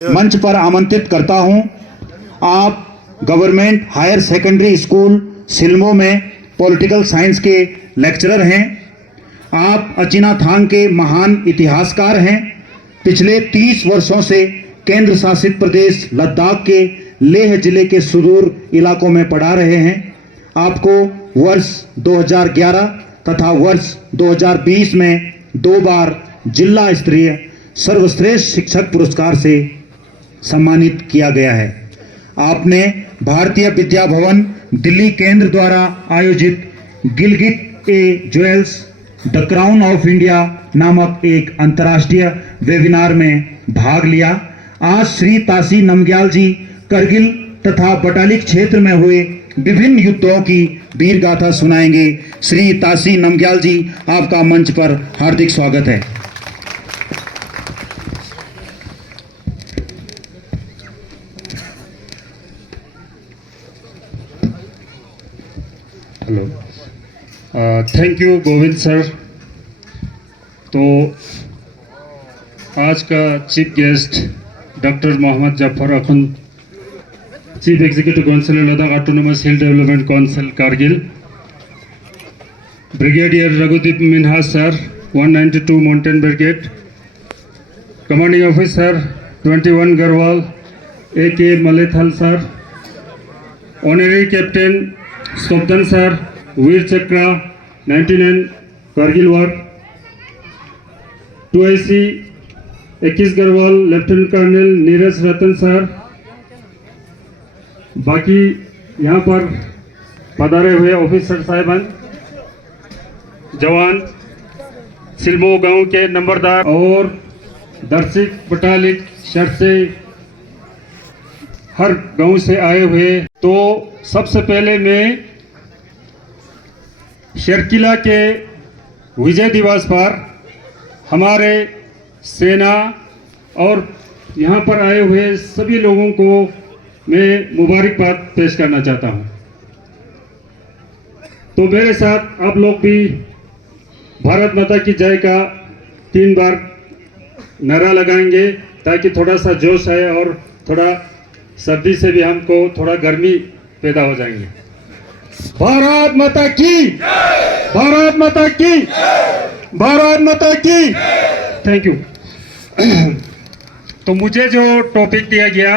मंच पर आमंत्रित करता हूं। आप गवर्नमेंट हायर सेकेंडरी स्कूल सिल्मो में पॉलिटिकल साइंस के लेक्चरर हैं। आप अचिनाथांग के महान इतिहासकार हैं। पिछले 30 वर्षों से केंद्र शासित प्रदेश लद्दाख के लेह जिले के सुदूर इलाकों में पढ़ा रहे हैं। आपको वर्ष 2011 तथा वर्ष 2020 में 2 बार जिला स्तरीय सर्वश्रेष्ठ शिक्षक पुरस्कार से सम्मानित किया गया है। आपने भारतीय विद्या भवन दिल्ली केंद्र द्वारा आयोजित Gilgit a jewels the crown of India नामक एक अंतर्राष्ट्रीय वेबिनार में भाग लिया। आज श्री तासी नमग्याल जी करगिल तथा बटालिक क्षेत्र में हुए विभिन्न युद्धों की वीर गाथा सुनाएंगे। श्री तासी नमग्याल जी, आपका मंच पर हार्दिक स्वागत है। Hello, thank you Govind sir. तो आज का chief guest doctor Mohammad Zafar Akhun, chief executive council Ladakh autonomous hill development council Kargil, brigadier Raghudeep Minhas sir 192 mountain brigade, commanding officer 21 Garhwal AK Malethal sir, honorary captain Stopdan sir Vir Chakra 99 Kargil war, 2IC 21 Garhwal lieutenant colonel Neeraj Ratan sir, बाकी यहाँ पर पधारे हुए ऑफिसर साहिबान, जवान, सिल्मो गांव के नंबरदार और दर्शक बटालिक शहर से हर गांव से आए हुए। तो सबसे पहले मैं शर्किला के विजय दिवस पर हमारे सेना और यहाँ पर आए हुए सभी लोगों को मैं मुबारकबाद पेश करना चाहता हूँ। तो मेरे साथ आप लोग भी भारत माता की जय का 3 बार नारा लगाएंगे ताकि थोड़ा सा जोश आए और थोड़ा सर्दी से भी हमको थोड़ा गर्मी पैदा हो जाएंगे। भारत माता की, भारत माता की, भारत माता की। Thank you. तो मुझे जो टॉपिक दिया गया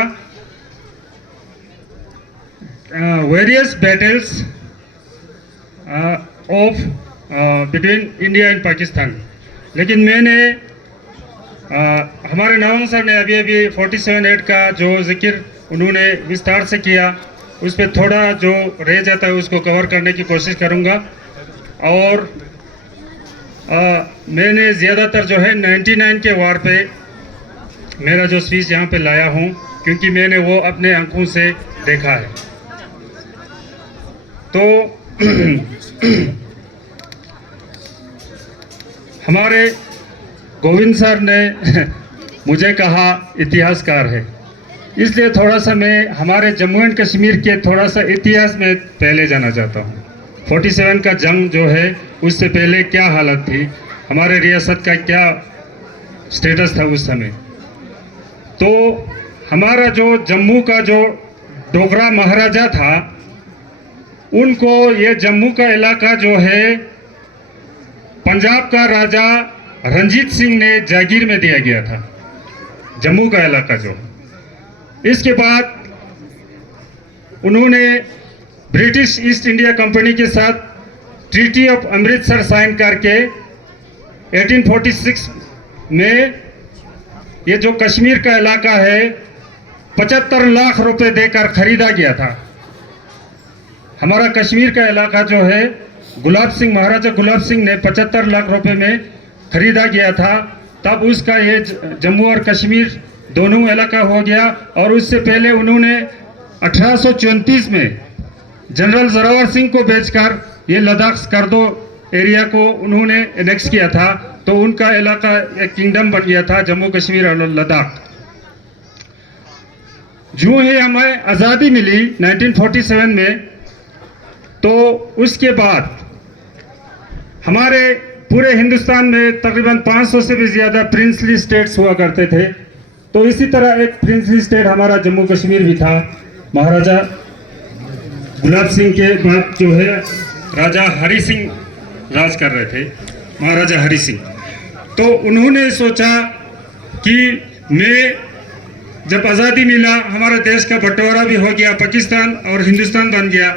various battles of between India and Pakistan, लेकिन मैंने हमारे नवांग सर ने अभी 47 का जो जिक्र उन्होंने विस्तार से किया, उस पर थोड़ा जो रह जाता है उसको कवर करने की कोशिश करूंगा। और मैंने ज़्यादातर जो है 99 के वार पे मेरा जो स्पीच यहाँ पे लाया हूँ, क्योंकि मैंने वो अपने आंखों से देखा है। तो हमारे गोविंद सर ने मुझे कहा इतिहासकार है, इसलिए थोड़ा सा मैं हमारे जम्मू एंड कश्मीर के थोड़ा सा इतिहास में पहले जाना चाहता हूँ। 47 का जंग जो है उससे पहले क्या हालत थी, हमारे रियासत का क्या स्टेटस था उस समय। तो हमारा जो जम्मू का जो डोगरा महाराजा था, उनको ये जम्मू का इलाका जो है पंजाब का राजा रंजीत सिंह ने जागीर में दिया गया था, जम्मू का इलाका जो। इसके बाद उन्होंने ब्रिटिश ईस्ट इंडिया कंपनी के साथ ट्रीटी ऑफ अमृतसर साइन करके 1846 में ये जो कश्मीर का इलाका है 75 लाख रुपए देकर खरीदा गया था। हमारा कश्मीर का इलाका जो है गुलाब सिंह, महाराजा गुलाब सिंह ने 75 लाख रुपए में खरीदा गया था। तब उसका ये जम्मू और कश्मीर दोनों इलाका हो गया। और उससे पहले उन्होंने 1834 में जनरल जोरावर सिंह को बेचकर ये लद्दाख स्कर्दो एरिया को उन्होंने एनेक्स किया था। तो उनका इलाका एक किंगडम बन गया था, जम्मू कश्मीर और लद्दाख। जो ही हमें आज़ादी मिली 1947 में, तो उसके बाद हमारे पूरे हिंदुस्तान में तकरीबन 500 से भी ज़्यादा प्रिंसली स्टेट्स हुआ करते थे। तो इसी तरह एक प्रिंसली स्टेट हमारा जम्मू कश्मीर भी था। महाराजा गुलाब सिंह के बाद जो है राजा हरि सिंह राज कर रहे थे, महाराजा हरि सिंह। तो उन्होंने सोचा कि मैं जब आज़ादी मिला, हमारे देश का बंटवारा भी हो गया, पाकिस्तान और हिंदुस्तान बन गया,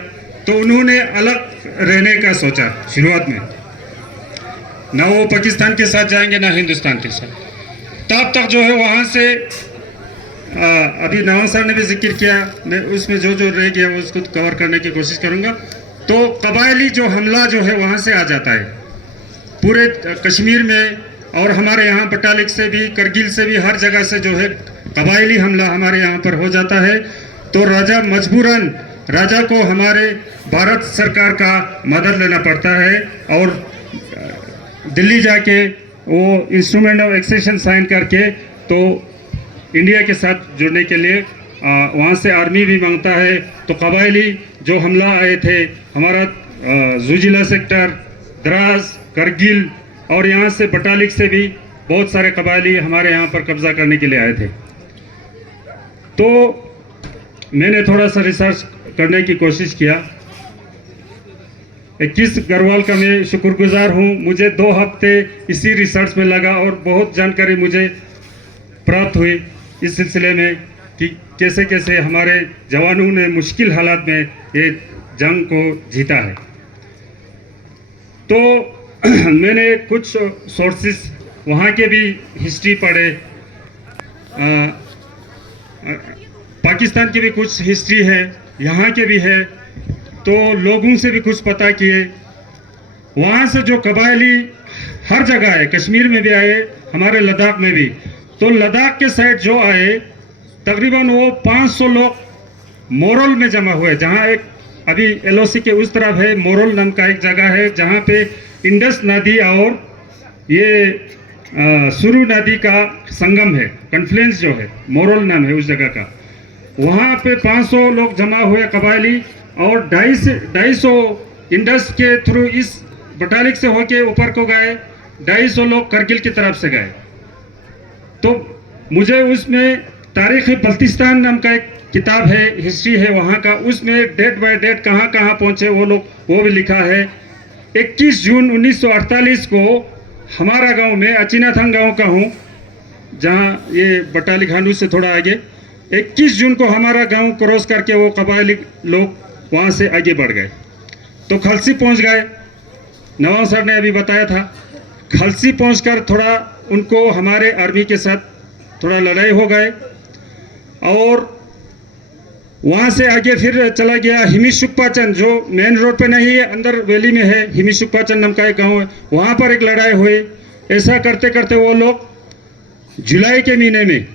तो उन्होंने अलग रहने का सोचा शुरुआत में। ना वो पाकिस्तान के साथ जाएंगे ना हिंदुस्तान के साथ। तब तक जो है वहाँ से अभी नवाज साहब ने भी जिक्र किया, मैं उसमें जो जो रह गया उसको कवर करने की कोशिश करूँगा। तो कबायली जो हमला जो है वहाँ से आ जाता है पूरे कश्मीर में, और हमारे यहाँ बटालिक से भी, करगिल से भी, हर जगह से जो है कबायली हमला हमारे यहाँ पर हो जाता है। तो राजा मजबूरन, राजा को हमारे भारत सरकार का मदद लेना पड़ता है और दिल्ली जाके वो इंस्ट्रूमेंट ऑफ एक्सेशन साइन करके तो इंडिया के साथ जुड़ने के लिए वहाँ से आर्मी भी मांगता है। तो कबायली जो हमला आए थे, हमारा जुजिला सेक्टर, द्रास, करगिल और यहाँ से बटालिक से भी बहुत सारे कबायली हमारे यहाँ पर कब्जा करने के लिए आए थे। तो मैंने थोड़ा सा रिसर्च करने की कोशिश किया। 21 गढ़वाल का मैं शुक्रगुजार हूँ। मुझे 2 हफ्ते इसी रिसर्च में लगा और बहुत जानकारी मुझे प्राप्त हुई इस सिलसिले में कि कैसे कैसे हमारे जवानों ने मुश्किल हालात में ये जंग को जीता है। तो मैंने कुछ सोर्सेस वहाँ के भी हिस्ट्री पढ़े, पाकिस्तान की भी कुछ हिस्ट्री है, यहाँ के भी है, तो लोगों से भी कुछ पता किए। वहाँ से जो कबायली हर जगह है, कश्मीर में भी आए, हमारे लद्दाख में भी। तो लद्दाख के साइड जो आए तकरीबन वो 500 लोग मोरल में जमा हुए, जहाँ एक अभी LOC के उस तरफ है, मोरल नाम का एक जगह है जहाँ पे इंडस नदी और ये सुरु नदी का संगम है, कन्फ्लुएंस जो है, मोरल नाम है उस जगह का। वहाँ पे 500 लोग जमा हुए कबायली, और 250 इंडस के थ्रू इस बटालिक से होके ऊपर को गए, 250 लोग करगिल की तरफ से गए। तो मुझे उसमें तारीख़ बल्तिस्तान नाम का एक किताब है, हिस्ट्री है वहाँ का, उसमें डेट बाय डेट कहाँ कहाँ पहुँचे वो लोग, वो भी लिखा है। 21 जून 1948 को हमारा गांव, मैं अचिनाथांग गांव का हूँ, जहाँ ये बटालिक हांडू से थोड़ा आगे, 21 जून को हमारा गांव क्रॉस करके वो कबायली लोग वहाँ से आगे बढ़ गए। तो खलसी पहुँच गए, नवाज सर ने अभी बताया था। खलसी पहुँचकर थोड़ा उनको हमारे आर्मी के साथ थोड़ा लड़ाई हो गए, और वहाँ से आगे फिर चला गया हिमिशुक्पाचन, जो मेन रोड पे नहीं है, अंदर वैली में है, हिमिशुक्पाचन नाम का एक गाँव है, वहाँ पर एक लड़ाई हुई। ऐसा करते करते वो लोग जुलाई के महीने में,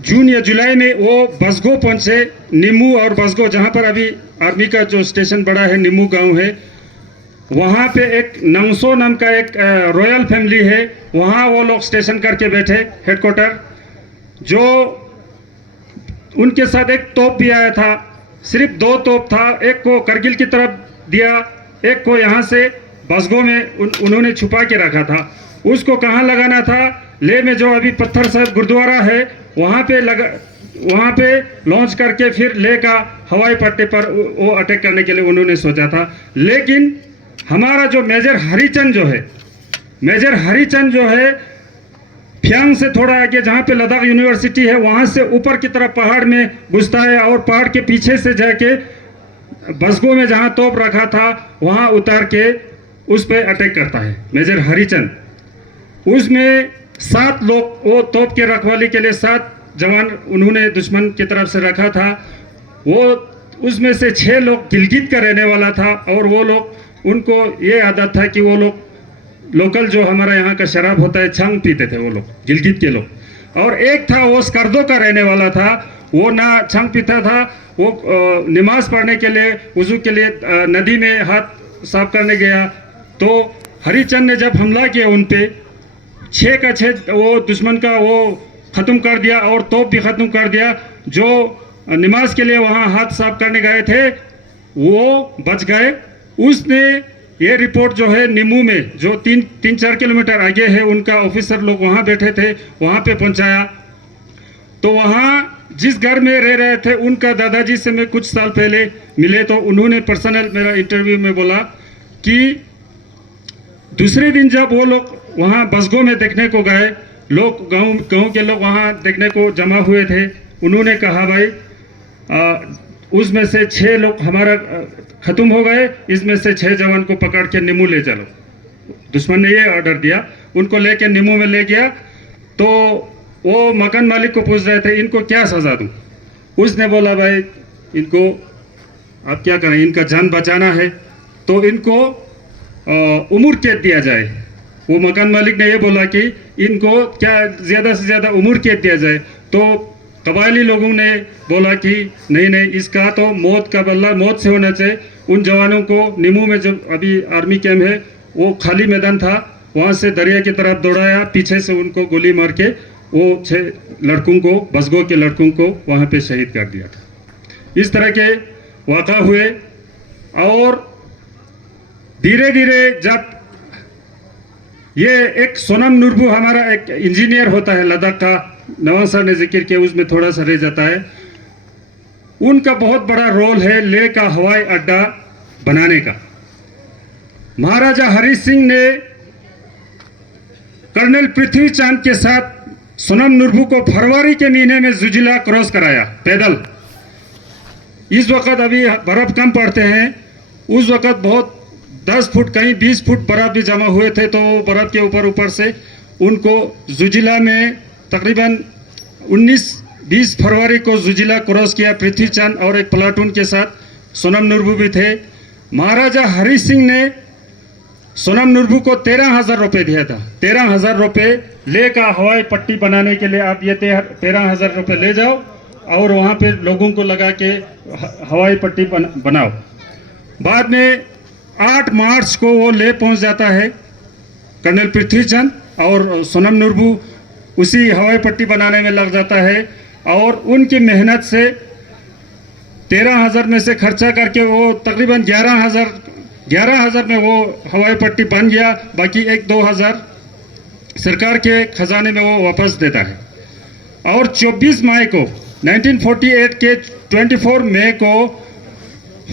जून या जुलाई में वो बसगो पहुँचे, निम्मू और बसगो, जहाँ पर अभी आर्मी का जो स्टेशन बड़ा है, निम्मू गांव है, वहाँ पे एक नंगसो नाम का एक रॉयल फैमिली है, वहाँ वो लोग स्टेशन करके बैठे, हेडक्वार्टर। जो उनके साथ एक तोप भी आया था, सिर्फ 2 तोप था, एक को करगिल की तरफ दिया, एक को यहाँ से बसगो में उन्होंने छुपा के रखा था। उसको कहाँ लगाना था, लेह में जो अभी पत्थर साहब गुरुद्वारा है वहाँ पे लॉन्च करके फिर लेह का हवाई पट्टी पर वो अटैक करने के लिए उन्होंने सोचा था। लेकिन हमारा जो मेजर हरिचंद जो है फ्यांग से थोड़ा आगे, जहाँ पे लद्दाख यूनिवर्सिटी है, वहाँ से ऊपर की तरफ पहाड़ में घुसता है, और पहाड़ के पीछे से जाके बसगो में जहाँ तोप रखा था वहाँ उतार के उस पर अटैक करता है मेजर हरिचंद। उसमें 7 लोग, वो तोप के रखवाली के लिए 7 जवान उन्होंने दुश्मन की तरफ से रखा था। वो उसमें से 6 लोग गिलगित का रहने वाला था, और वो लोग, उनको ये आदत था कि वो लोग लोकल जो हमारा यहाँ का शराब होता है छंग पीते थे वो लोग, गिलगित के लोग। और एक था वो स्कर्दो का रहने वाला था, वो ना छंग पीता था, वो नमाज पढ़ने के लिए, वुजू के लिए नदी में हाथ साफ करने गया। तो हरिचंद ने जब हमला किया उन पे, 6 का 6 वो दुश्मन का वो ख़त्म कर दिया, और तोप भी ख़त्म कर दिया। जो नमाज के लिए वहाँ हाथ साफ करने गए थे वो बच गए। उसने ये रिपोर्ट जो है निमू में जो 3-4 किलोमीटर आगे है, उनका ऑफिसर लोग वहाँ बैठे थे, वहाँ पे पहुँचाया। तो वहाँ जिस घर में रह रहे थे उनका दादाजी से मैं कुछ साल पहले मिले, तो उन्होंने पर्सनल मेरा इंटरव्यू में बोला कि दूसरे दिन जब वो लोग वहाँ बसगो में देखने को गए, लोग गांव के लोग वहाँ देखने को जमा हुए थे, उन्होंने कहा भाई उसमें से 6 लोग हमारा ख़त्म हो गए, इसमें से 6 जवान को पकड़ के निमू ले चलो। दुश्मन ने ये ऑर्डर दिया, उनको लेके निमू में ले गया। तो वो मकान मालिक को पूछ रहे थे इनको क्या सज़ा दूँ। उसने बोला भाई इनको आप क्या करें, इनका जान बचाना है तो इनको उम्र कैद दिया जाए। वो मकान मालिक ने ये बोला कि इनको क्या ज़्यादा से ज़्यादा उम्र कैद दिया जाए। तो कबायली लोगों ने बोला कि नहीं, इसका तो मौत का बदला मौत से होना चाहिए। उन जवानों को निमू में जो अभी आर्मी कैंप है वो खाली मैदान था, वहाँ से दरिया की तरफ दौड़ाया, पीछे से उनको गोली मार के वो 6 लड़कों को, बसगो के लड़कों को वहाँ पे शहीद कर दिया था। इस तरह के वाक़ा हुए। और धीरे धीरे जब ये एक सोनम नुरबू हमारा एक इंजीनियर होता है लद्दाख का, नवाज सर ने जिक्र किया, उसमें थोड़ा सा रह जाता है। उनका बहुत बड़ा रोल है लेह का हवाई अड्डा बनाने का। महाराजा हरि सिंह ने कर्नल पृथ्वी चांद के साथ सोनम नुरबू को फरवरी के महीने में जुजिला क्रॉस कराया पैदल। इस वक्त अभी बर्फ कम पड़ते हैं, उस वक्त बहुत 10 फुट कहीं 20 फुट बर्फ भी जमा हुए थे। तो बर्फ के ऊपर से उनको जुजिला में तकरीबन 19-20 फरवरी को जुजिला क्रॉस किया पृथ्वी चांद और एक प्लाटून के साथ सोनम नुरबू भी थे। महाराजा हरि सिंह ने सोनम नुरबू को 13,000 रुपये दिया था। 13,000 रुपये लेह का हवाई पट्टी बनाने के लिए आप ये 13,000 रुपये ले जाओ और वहाँ पे लोगों को लगा के हवाई पट्टी बनाओ। बाद में 8 मार्च को वो लेह पहुँच जाता है कर्नल पृथ्वी चंद, और सोनम नुरबू उसी हवाई पट्टी बनाने में लग जाता है। और उनकी मेहनत से 13,000 में से खर्चा करके वो तकरीबन 11,000 में वो हवाई पट्टी बन गया। बाकी 1-2,000 सरकार के खजाने में वो वापस देता है। और 24 मई को 1948 के 24 मई को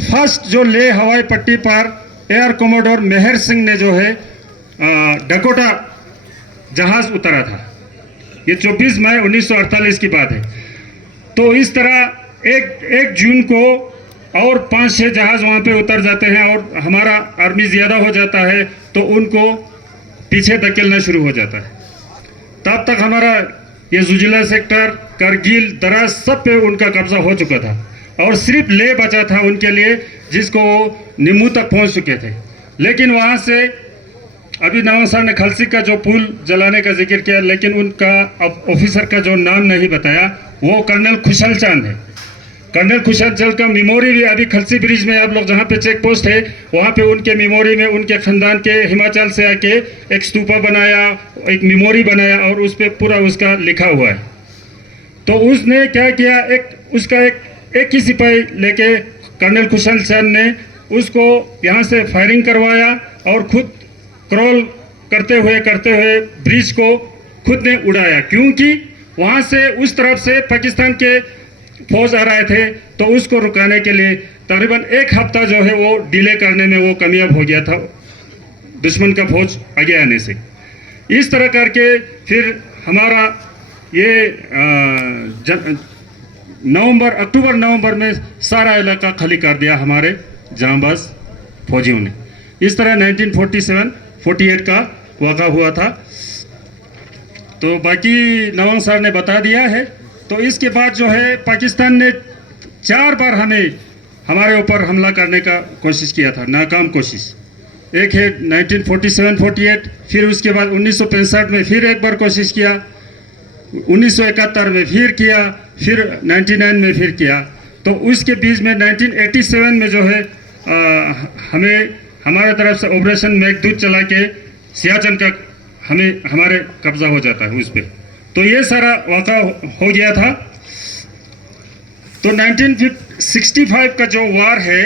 फर्स्ट जो लेह हवाई पट्टी पर एयर कमोडोर मेहर सिंह ने जो है डकोटा जहाज उतारा था। ये 24 मई 1948 की बात है। तो इस तरह 1 जून को और 5-6 जहाज वहाँ पे उतर जाते हैं और हमारा आर्मी ज़्यादा हो जाता है तो उनको पीछे धकेलना शुरू हो जाता है। तब तक हमारा ये जुजिला सेक्टर, करगिल, दराज सब पे उनका कब्जा हो चुका था और सिर्फ लेह बचा था उनके लिए, जिसको वो निमू तक पहुँच चुके थे। लेकिन वहाँ से अभी नवाज सर ने खलसी का जो पुल जलाने का जिक्र किया, लेकिन उनका ऑफिसर का जो नाम नहीं बताया वो कर्नल खुशल चांद है। कर्नल खुशल चांद का मेमोरी भी अभी खलसी ब्रिज में आप लोग जहाँ पे चेक पोस्ट है वहाँ पे उनके मेमोरी में उनके खानदान के हिमाचल से आके एक स्तूपा बनाया, एक मेमोरी बनाया और उस पर पूरा उसका लिखा हुआ है। तो उसने क्या किया, एक ही सिपाही लेके कर्नल खुशल चांद ने उसको यहाँ से फायरिंग करवाया और खुद क्रॉल करते हुए ब्रिज को खुद ने उड़ाया, क्योंकि वहाँ से उस तरफ से पाकिस्तान के फौज आ रहे थे। तो उसको रुकाने के लिए तकरीबन 1 हफ्ता जो है वो डिले करने में वो कामयाब हो गया था दुश्मन का फौज आगे आने से। इस तरह करके फिर हमारा ये अक्टूबर-नवंबर में सारा इलाका खाली कर दिया हमारे जांबाज फौजियों ने। इस तरह 1947-48 का वाक़ा हुआ था। तो बाकी नवाज सर ने बता दिया है। तो इसके बाद जो है पाकिस्तान ने 4 बार हमारे ऊपर हमला करने का कोशिश किया था, नाकाम कोशिश। एक है 1947-48, फिर उसके बाद 1965 में फिर एक बार कोशिश किया, 1971 में फिर किया, फिर 99 में फिर किया। तो उसके बीच में 1987 में जो है हमारे तरफ से ऑपरेशन मेघदूत चला के सियाचिन का हमारे कब्जा हो जाता है उस पर। तो ये सारा वाक़ा हो गया था। तो 1965 का जो वार है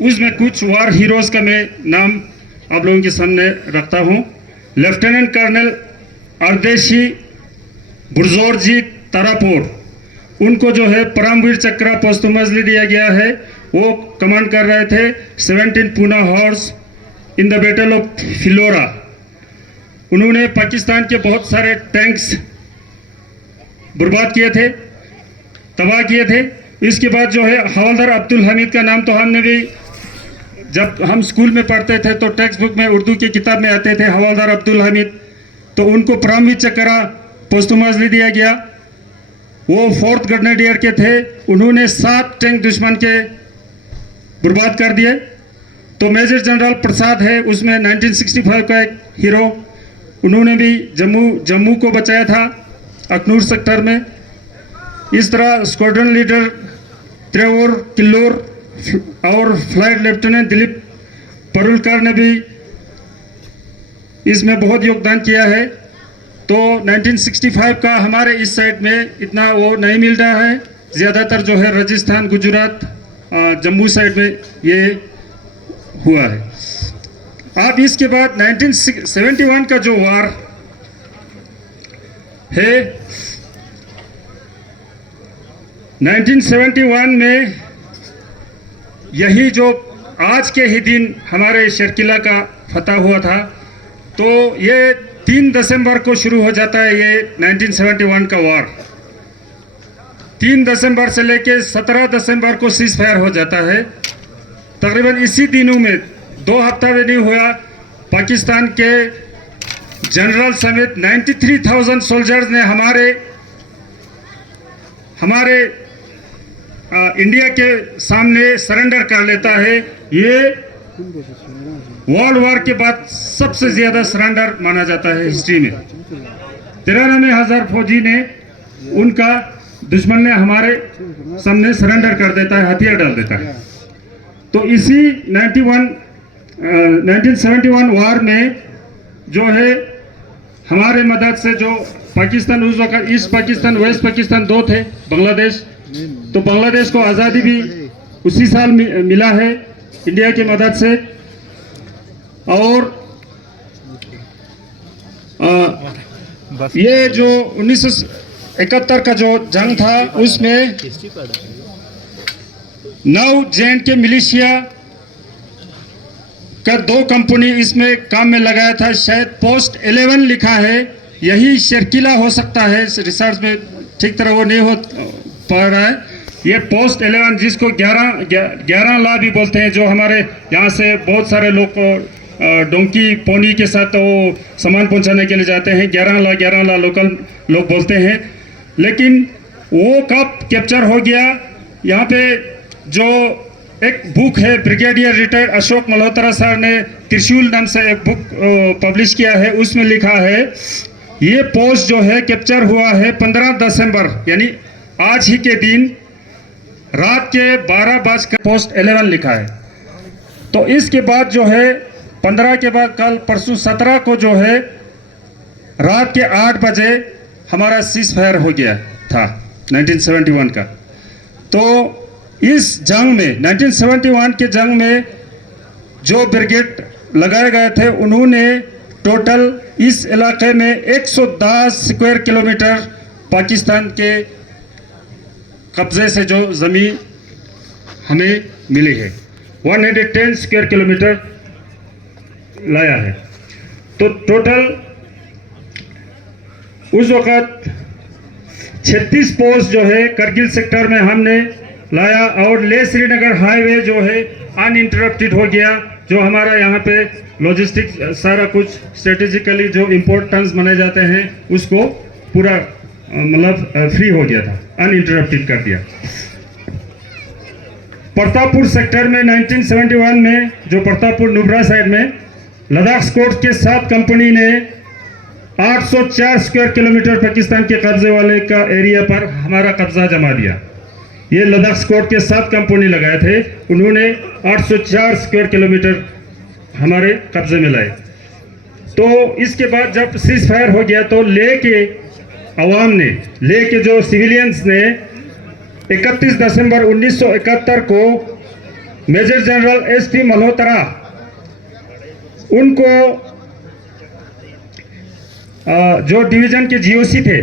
उसमें कुछ वार हीरोज़ का मैं नाम आप लोगों के सामने रखता हूँ। लेफ्टिनेंट कर्नल अर्देशी बुरजोरजी तारापुर, उनको जो है परमवीर चक्र पोस्टुमसली दिया गया है। वो कमांड कर रहे थे 17 Poona horse in the battle of Phillora. उन्होंने पाकिस्तान के बहुत सारे टैंक्स बर्बाद किए थे, तबाह किए थे। इसके बाद जो है हवलदार अब्दुल हमीद का नाम तो हमने भी जब हम स्कूल में पढ़ते थे तो टेक्स्ट बुक में उर्दू की किताब में आते थे हवलदार अब्दुल हमीद, तो उनको परमवीर चक्र पोस्टुमसली दिया गया। वो 4th ग्रेनेडियर के थे। उन्होंने 7 टैंक दुश्मन के बर्बाद कर दिए। तो मेजर जनरल प्रसाद है उसमें 1965 का एक हीरो, उन्होंने भी जम्मू को बचाया था अखनूर सेक्टर में। इस तरह स्क्वाड्रन लीडर त्रेवर किल्लोर और फ्लाइट लेफ्टिनेंट दिलीप परुलकर ने भी इसमें बहुत योगदान किया है। तो 1965 का हमारे इस साइड में इतना वो नहीं मिल रहा है, ज़्यादातर जो है राजस्थान, गुजरात, जम्मू साइड में ये हुआ है। अब इसके बाद 1971 का जो वार है, 1971 में यही जो आज के ही दिन हमारे शर्किला का फतह हुआ था, तो ये 3 दिसंबर को शुरू हो जाता है ये 1971 का वार। 3 दिसंबर से लेके 17 दिसंबर को सीज फायर हो जाता है। तकरीबन इसी दिनों में 2 हफ्ता भी नहीं हुआ, पाकिस्तान के जनरल समेत 93,000 सोल्जर्स ने हमारे इंडिया के सामने सरेंडर कर लेता है। ये वर्ल्ड वार के बाद सबसे ज़्यादा सरेंडर माना जाता है हिस्ट्री में। 93,000 फौजी ने उनका दुश्मन ने हमारे सामने सरेंडर कर देता है, हथियार डाल देता है। तो इसी 1971 वार में जो है हमारे मदद से जो पाकिस्तान, उस वक्त ईस्ट पाकिस्तान वेस्ट पाकिस्तान 2 थे, बांग्लादेश, तो बांग्लादेश को आज़ादी भी उसी साल मिला है इंडिया की मदद से। और ये जो 1971 का जो जंग था उसमें 9 जेएंड के मिलिशिया का 2 कंपनी इसमें काम में लगाया था। शायद पोस्ट 11 लिखा है, यही शर्किला हो सकता है, रिसर्च में ठीक तरह वो नहीं हो पा रहा है। ये पोस्ट 11 जिसको 11 ला भी बोलते हैं, जो हमारे यहाँ से बहुत सारे लोग को डोंकी पोनी के साथ वो सामान पहुँचाने के लिए जाते हैं, 11 ला लोकल लोग बोलते हैं। लेकिन वो कब कैप्चर हो गया, यहाँ पे जो एक बुक है brigadier retired Ashok Malhotra sir ने त्रिशूल नाम से एक बुक पब्लिश किया है, उसमें लिखा है ये पोस्ट जो है कैप्चर हुआ है 15 दिसंबर यानी आज ही के दिन रात के 12 बजे पोस्ट 11 लिखा है। तो इसके बाद जो है 15 के बाद कल परसों 17 को जो है रात के 8 बजे हमारा सीज फायर हो गया था 1971 का। तो इस जंग में 1971 के जंग में जो ब्रिगेड लगाए गए थे उन्होंने टोटल इस इलाके में 110 स्क्वायर किलोमीटर पाकिस्तान के कब्जे से जो ज़मीन हमें मिली है 110 स्क्वायर किलोमीटर लाया है। तो टोटल उस वक़्त 36 पोस्ट जो है करगिल सेक्टर में हमने लाया और ले श्रीनगर हाईवे जो है अनइंटरप्टेड हो गया। जो हमारा यहाँ पे लॉजिस्टिक सारा कुछ स्ट्रेटेजिकली जो इम्पोर्टेंस माने जाते हैं उसको पूरा मतलब फ्री हो गया था, अनइंटरप्टेड कर दिया। प्रतापपुर सेक्टर में 1971 में जो प्रतापपुर नुब्रा साइड में लद्दाख स्क्वाड के 7 कंपनी ने 804 स्क्वायर किलोमीटर पाकिस्तान के कब्जे वाले का एरिया पर हमारा कब्जा जमा दिया। ये लद्दाख स्क्वाड के 7 कंपनी लगाए थे, उन्होंने 804 स्क्वायर किलोमीटर हमारे कब्जे में लाए। तो इसके बाद जब सीज फायर हो गया तो ले के अवाम ने, ले के जो सिविलियंस ने 31 दिसंबर 1971 को मेजर जनरल एसपी मल्होत्रा, उनको जो डिवीजन के जीओसी थे